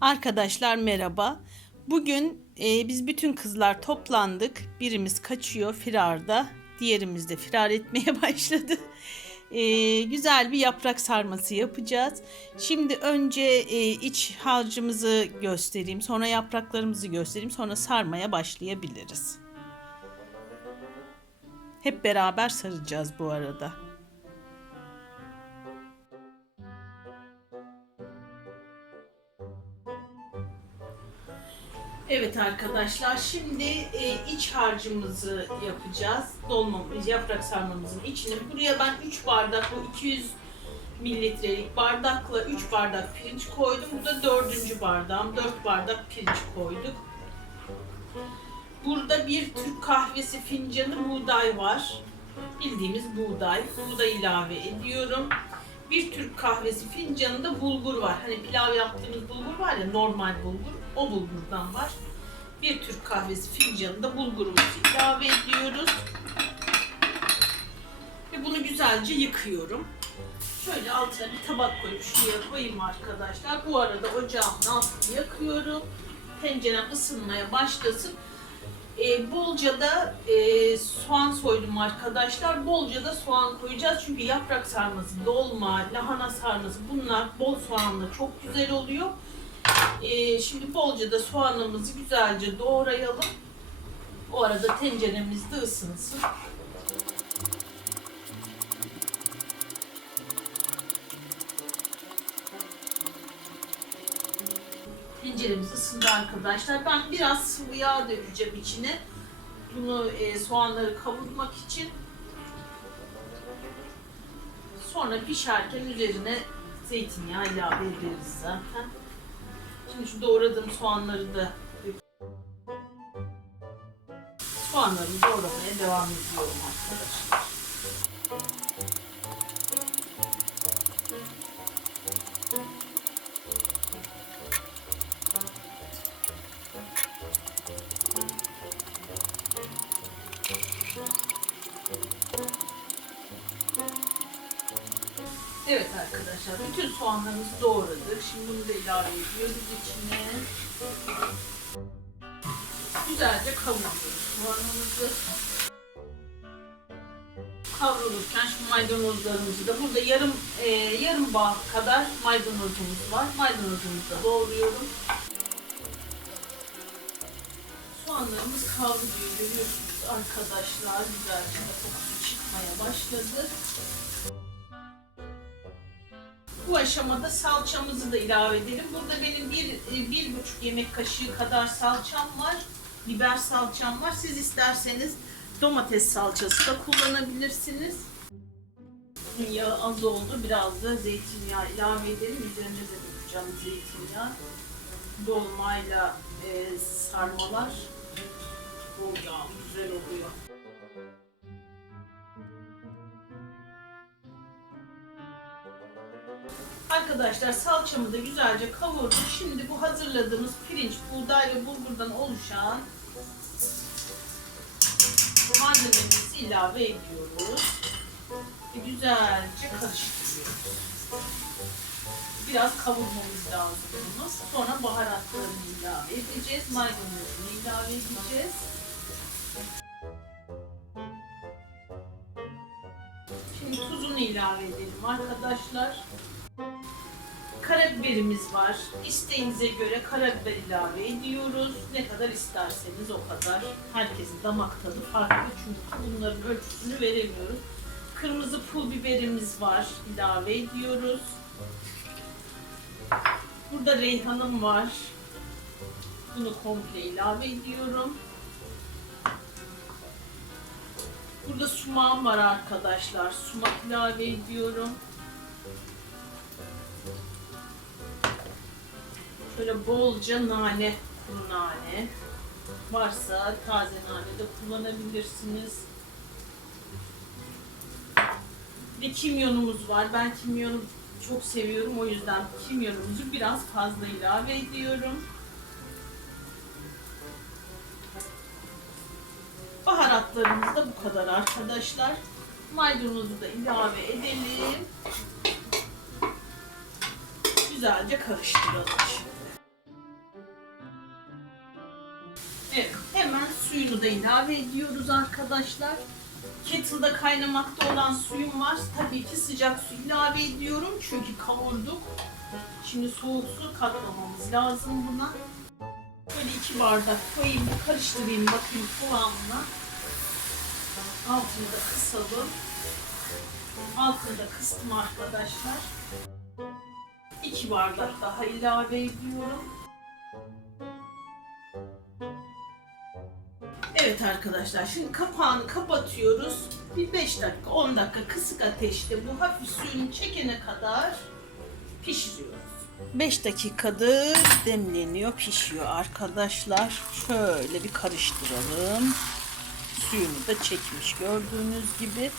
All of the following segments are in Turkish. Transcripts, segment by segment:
Arkadaşlar merhaba. Bugün e, biz bütün kızlar toplandık. Birimiz kaçıyor firarda. Diğerimiz de firar etmeye başladı. E, güzel bir yaprak sarması yapacağız. Şimdi önce e, iç harcımızı göstereyim. Sonra yapraklarımızı göstereyim. Sonra sarmaya başlayabiliriz. Hep beraber saracağız bu arada. Evet arkadaşlar şimdi e, iç harcımızı yapacağız. Dolmamız, yaprak sarmamızın içine. Buraya ben 3 bardak bu 200 mililitrelik bardakla 3 bardak pirinç koydum. Bu da 4. bardağım. 4 bardak pirinç koyduk. Burada bir Türk kahvesi fincanı buğday var. Bildiğimiz buğday. Bunu da ilave ediyorum. Türk kahvesi fincanında bulgur var. Hani pilav yaptığımız bulgur var ya normal bulgur. O bulgurdan var. Bir Türk kahvesi fincanında bulgurumuzu ilave ediyoruz. Ve bunu güzelce yıkıyorum. Şöyle altına bir tabak koyup şuraya koyayım arkadaşlar. Bu arada ocağımın altını yakıyorum. Tencerem ısınmaya başlasın. E, bolca da e, soğan soydum arkadaşlar. Bolca da soğan koyacağız. Çünkü yaprak sarması, dolma, lahana sarması bunlar bol soğanla çok güzel oluyor. E, şimdi bolca da soğanımızı güzelce doğrayalım. O arada tenceremiz de ısınsın. Tenceremiz ısındı arkadaşlar. Ben biraz sıvı yağ dökeceğim içine. Bunu e, soğanları kavurmak için. Sonra pişerken üzerine zeytinyağı ilave ederiz zaten. Şimdi şu doğradığım soğanları da soğanlarımı doğramaya devam ediyorum arkadaşlar. Evet arkadaşlar, bütün soğanlarımızı doğradık. Şimdi bunu da ilave ediyoruz içine. Güzelce kavuruyoruz soğanımızı. Kavrulurken şu maydanozlarımızı da burada yarım e, yarım bağ kadar maydanozumuz var. Maydanozumuzu da doğruyorum. Soğanlarımız kavruluyor görüyorsunuz arkadaşlar. Güzelce kokusu çıkmaya başladı. Bu aşamada salçamızı da ilave edelim. Burada benim bir, e, bir buçuk yemek kaşığı kadar salçam var. Biber salçam var. Siz isterseniz domates salçası da kullanabilirsiniz. Yağı az oldu. Biraz da zeytinyağı ilave edelim. Üzerine de dökeceğim zeytinyağı. Dolmayla e, sarmalar bol yağ güzel oluyor. Arkadaşlar salçamı da güzelce kavurdum. Şimdi bu hazırladığımız pirinç, buğday ve bulgurdan oluşan malzememizi ilave ediyoruz. Ve güzelce karıştırıyoruz. Biraz kavurmamız lazım bunu. Sonra baharatlarını ilave edeceğiz. Maydanozunu ilave edeceğiz. Şimdi tuzunu ilave edelim arkadaşlar. Karabiberimiz var. İsteğinize göre karabiber ilave ediyoruz. Ne kadar isterseniz o kadar. Herkesin damak tadı farklı çünkü bunların ölçüsünü veremiyoruz. Kırmızı pul biberimiz var. ilave ediyoruz. Burada reyhanım var. Bunu komple ilave ediyorum. Burada sumağım var arkadaşlar. Sumak ilave ediyorum. Şöyle bolca nane, kuru nane. Varsa taze nane de kullanabilirsiniz. Ve kimyonumuz var. Ben kimyonu çok seviyorum. O yüzden kimyonumuzu biraz fazla ilave ediyorum. Baharatlarımız da bu kadar arkadaşlar. Maydanozu da ilave edelim. Güzelce karıştıralım şimdi. Suyunu da ilave ediyoruz arkadaşlar. Kettle'da kaynamakta olan suyum var. Tabii ki sıcak su ilave ediyorum çünkü kavurduk. Şimdi soğuk su katmamamız lazım buna. Böyle iki bardak koyayım, karıştırayım bakayım kıvamına. Altını da kısalım. Altını da kıstım arkadaşlar. İki bardak daha ilave ediyorum. Evet arkadaşlar şimdi kapağını kapatıyoruz. Bir 5 dakika 10 dakika kısık ateşte bu hafif suyunu çekene kadar pişiriyoruz. 5 dakikadır demleniyor pişiyor arkadaşlar. Şöyle bir karıştıralım. Suyunu da çekmiş gördüğünüz gibi.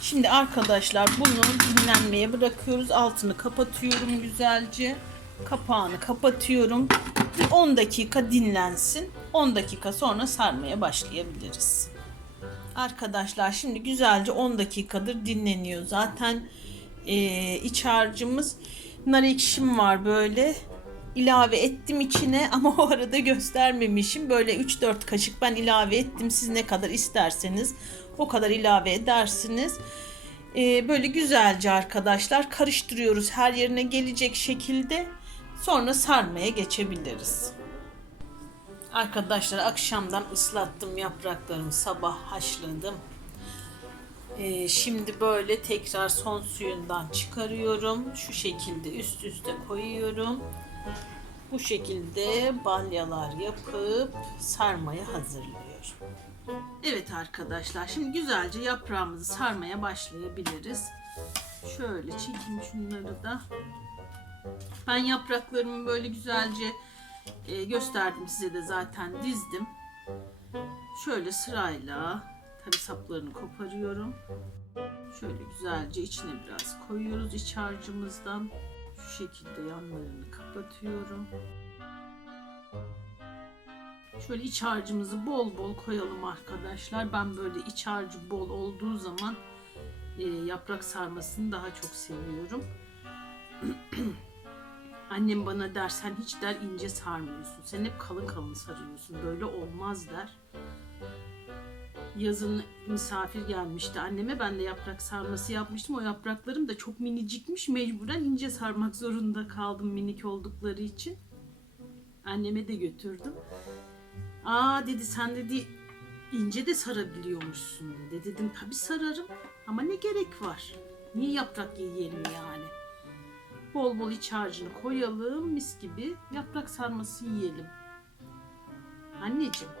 Şimdi arkadaşlar bunu dinlenmeye bırakıyoruz. Altını kapatıyorum güzelce. Kapağını kapatıyorum. Bir 10 dakika dinlensin. 10 dakika sonra sarmaya başlayabiliriz. Arkadaşlar şimdi güzelce 10 dakikadır dinleniyor. Zaten e, iç harcımız nar ekşim var böyle ilave ettim içine ama o arada göstermemişim. Böyle 3-4 kaşık ben ilave ettim. Siz ne kadar isterseniz o kadar ilave edersiniz. Ee, böyle güzelce arkadaşlar karıştırıyoruz her yerine gelecek şekilde. Sonra sarmaya geçebiliriz. Arkadaşlar akşamdan ıslattım yapraklarımı sabah haşladım. Ee, şimdi böyle tekrar son suyundan çıkarıyorum. Şu şekilde üst üste koyuyorum. Bu şekilde balyalar yapıp sarmaya hazırlıyorum. Evet arkadaşlar şimdi güzelce yaprağımızı sarmaya başlayabiliriz. Şöyle çekeyim şunları da. Ben yapraklarımı böyle güzelce e, gösterdim size de zaten dizdim. Şöyle sırayla tabi saplarını koparıyorum. Şöyle güzelce içine biraz koyuyoruz iç harcımızdan. Şu şekilde yanlarını kapatıyorum. Şöyle iç harcımızı bol bol koyalım arkadaşlar. Ben böyle iç harcı bol olduğu zaman e, yaprak sarmasını daha çok seviyorum. Annem bana der sen hiç der ince sarmıyorsun. Sen hep kalın kalın sarıyorsun. Böyle olmaz der. Yazın misafir gelmişti anneme. Ben de yaprak sarması yapmıştım. O yapraklarım da çok minicikmiş. Mecburen ince sarmak zorunda kaldım minik oldukları için. Anneme de götürdüm. Aa dedi sen dedi ince de sarabiliyormuşsun dedi. Dedim tabi sararım ama ne gerek var? Niye yaprak yiyelim yani? Bol bol iç harcını koyalım mis gibi yaprak sarması yiyelim. Anneciğim.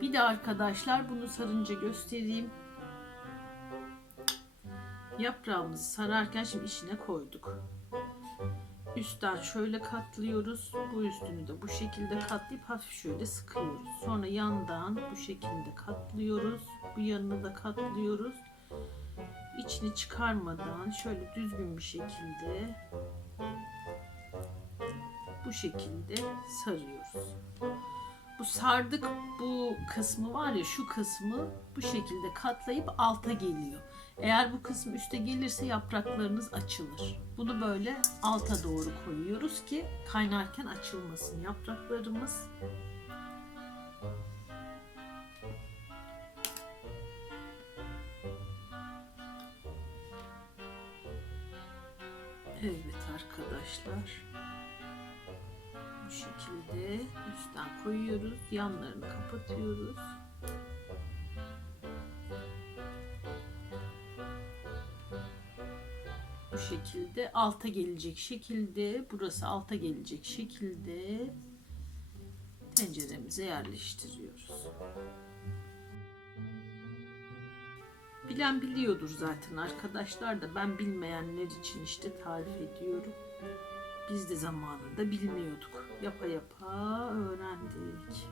Bir de arkadaşlar bunu sarınca göstereyim. Yaprağımızı sararken şimdi içine koyduk. Üstten şöyle katlıyoruz. Bu üstünü de bu şekilde katlayıp hafif şöyle sıkıyoruz. Sonra yandan bu şekilde katlıyoruz. Bu yanını da katlıyoruz. İçini çıkarmadan şöyle düzgün bir şekilde bu şekilde sarıyoruz. Bu sardık bu kısmı var ya şu kısmı bu şekilde katlayıp alta geliyor. Eğer bu kısım üste gelirse yapraklarınız açılır. Bunu böyle alta doğru koyuyoruz ki kaynarken açılmasın yapraklarımız. Arkadaşlar. Bu şekilde üstten koyuyoruz. Yanlarını kapatıyoruz. Bu şekilde alta gelecek şekilde burası alta gelecek şekilde tenceremize yerleştiriyoruz. Bilen biliyordur zaten arkadaşlar da ben bilmeyenler için işte tarif ediyorum. Biz de zamanında bilmiyorduk. Yapa yapa öğrendik.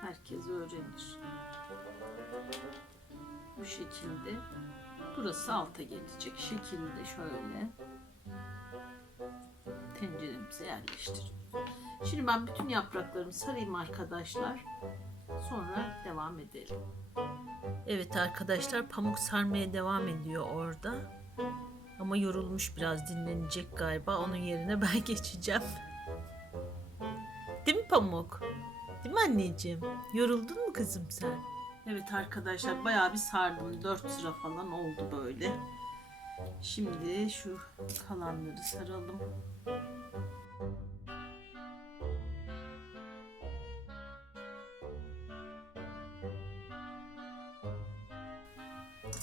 Herkes öğrenir. Bu şekilde burası alta gelecek şekilde şöyle tenceremize yerleştiriyoruz. Şimdi ben bütün yapraklarımı sarayım arkadaşlar. Sonra devam edelim. Evet arkadaşlar pamuk sarmaya devam ediyor orada. Ama yorulmuş biraz dinlenecek galiba. Onun yerine ben geçeceğim. Değil mi Pamuk? Değil mi anneciğim? Yoruldun mu kızım sen? Evet arkadaşlar bayağı bir sardım. 4 sıra falan oldu böyle. Şimdi şu kalanları saralım.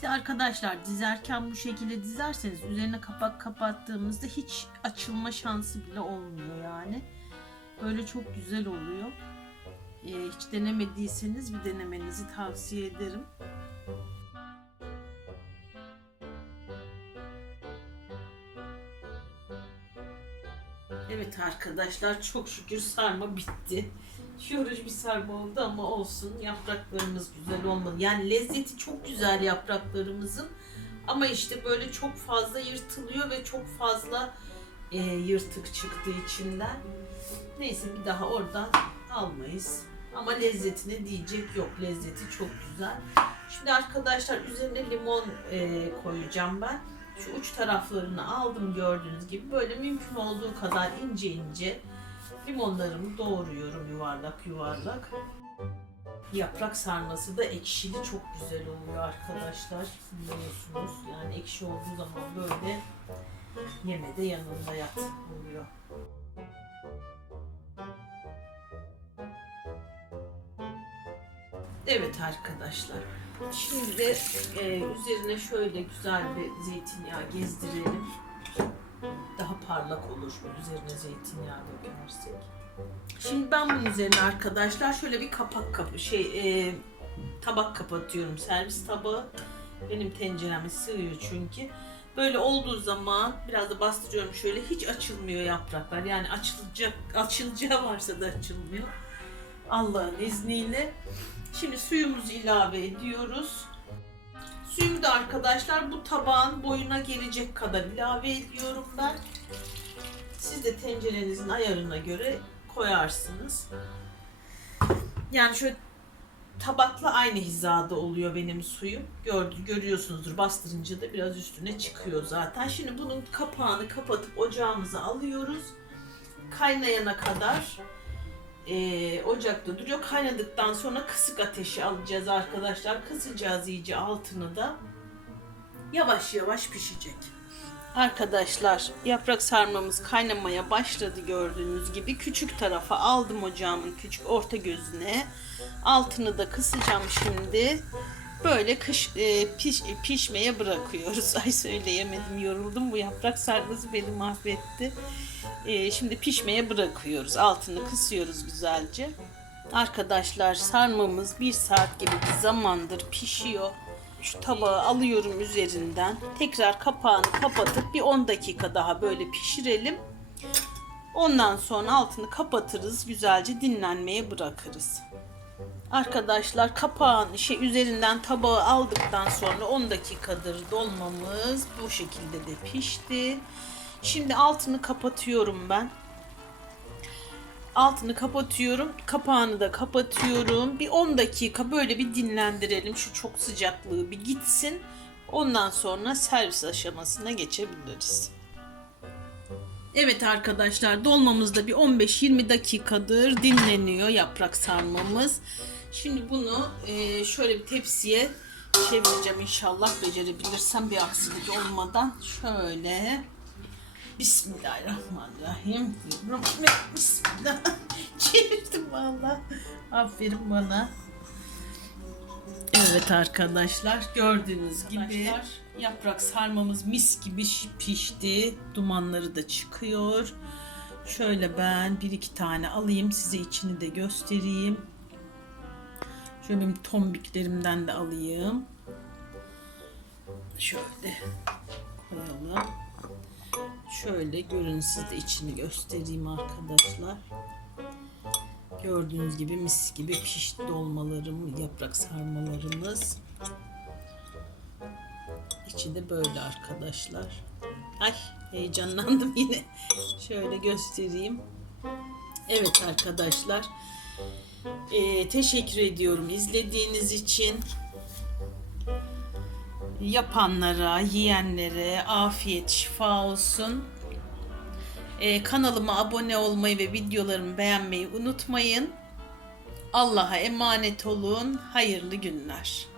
İşte arkadaşlar dizerken bu şekilde dizerseniz üzerine kapak kapattığımızda hiç açılma şansı bile olmuyor yani. Böyle çok güzel oluyor. Ee, hiç denemediyseniz bir denemenizi tavsiye ederim. Evet arkadaşlar çok şükür sarma bitti. Yorucu bir sarma oldu ama olsun. Yapraklarımız güzel olmalı. Yani lezzeti çok güzel yapraklarımızın. Ama işte böyle çok fazla yırtılıyor ve çok fazla e, yırtık çıktığı içinden. Neyse bir daha oradan almayız. Ama lezzetine diyecek yok. Lezzeti çok güzel. Şimdi arkadaşlar üzerine limon e, koyacağım ben. Şu uç taraflarını aldım gördüğünüz gibi. Böyle mümkün olduğu kadar ince ince limonlarımı doğruyorum yuvarlak yuvarlak. Yaprak sarması da ekşili çok güzel oluyor arkadaşlar. Biliyorsunuz yani ekşi olduğu zaman böyle yemede yanında yat oluyor. Evet arkadaşlar. Şimdi e, üzerine şöyle güzel bir zeytinyağı gezdirelim. Daha parlak olur üzerine zeytinyağı dökersek. Şimdi ben bunun üzerine arkadaşlar şöyle bir kapak kapı şey e, tabak kapatıyorum. Servis tabağı. Benim tencereme sığıyor çünkü. Böyle olduğu zaman biraz da bastırıyorum şöyle hiç açılmıyor yapraklar. Yani açılacak açılacağı varsa da açılmıyor. Allah'ın izniyle. Şimdi suyumuzu ilave ediyoruz. Suyu da arkadaşlar bu tabağın boyuna gelecek kadar ilave ediyorum ben. Siz de tencerenizin ayarına göre koyarsınız. Yani şöyle tabakla aynı hizada oluyor benim suyum. Gördü, görüyorsunuzdur bastırınca da biraz üstüne çıkıyor zaten. Şimdi bunun kapağını kapatıp ocağımıza alıyoruz. Kaynayana kadar e, ocakta duruyor. Kaynadıktan sonra kısık ateşe alacağız arkadaşlar. Kısacağız iyice altını da. Yavaş yavaş pişecek. Arkadaşlar yaprak sarmamız kaynamaya başladı gördüğünüz gibi. Küçük tarafa aldım ocağımın küçük orta gözüne. Altını da kısacağım şimdi. Böyle kış, e, piş, pişmeye bırakıyoruz. Ay söyleyemedim yoruldum. Bu yaprak sarması beni mahvetti. E, şimdi pişmeye bırakıyoruz. Altını kısıyoruz güzelce. Arkadaşlar sarmamız bir saat gibi bir zamandır pişiyor. Şu tabağı alıyorum üzerinden. Tekrar kapağını kapatıp bir 10 dakika daha böyle pişirelim. Ondan sonra altını kapatırız. Güzelce dinlenmeye bırakırız. Arkadaşlar kapağın şey üzerinden tabağı aldıktan sonra 10 dakikadır dolmamız bu şekilde de pişti. Şimdi altını kapatıyorum ben. Altını kapatıyorum. Kapağını da kapatıyorum. Bir 10 dakika böyle bir dinlendirelim. Şu çok sıcaklığı bir gitsin. Ondan sonra servis aşamasına geçebiliriz. Evet arkadaşlar dolmamızda bir 15-20 dakikadır dinleniyor yaprak sarmamız. Şimdi bunu e, şöyle bir tepsiye çevireceğim inşallah becerebilirsem bir aksilik olmadan. Şöyle Bismillahirrahmanirrahim diyorum. Bismillah. Çevirdim valla. Aferin bana. Evet arkadaşlar gördüğünüz gibi yaprak sarmamız mis gibi pişti. Dumanları da çıkıyor. Şöyle ben bir iki tane alayım size içini de göstereyim. Şöyle benim tombiklerimden de alayım. Şöyle koyalım. Şöyle görün siz de içini göstereyim arkadaşlar. Gördüğünüz gibi mis gibi pişti dolmalarım, yaprak sarmalarımız. İçi de böyle arkadaşlar. Ay heyecanlandım yine. Şöyle göstereyim. Evet arkadaşlar. Ee, teşekkür ediyorum izlediğiniz için. Yapanlara, yiyenlere afiyet, şifa olsun. Ee, kanalıma abone olmayı ve videolarımı beğenmeyi unutmayın. Allah'a emanet olun. Hayırlı günler.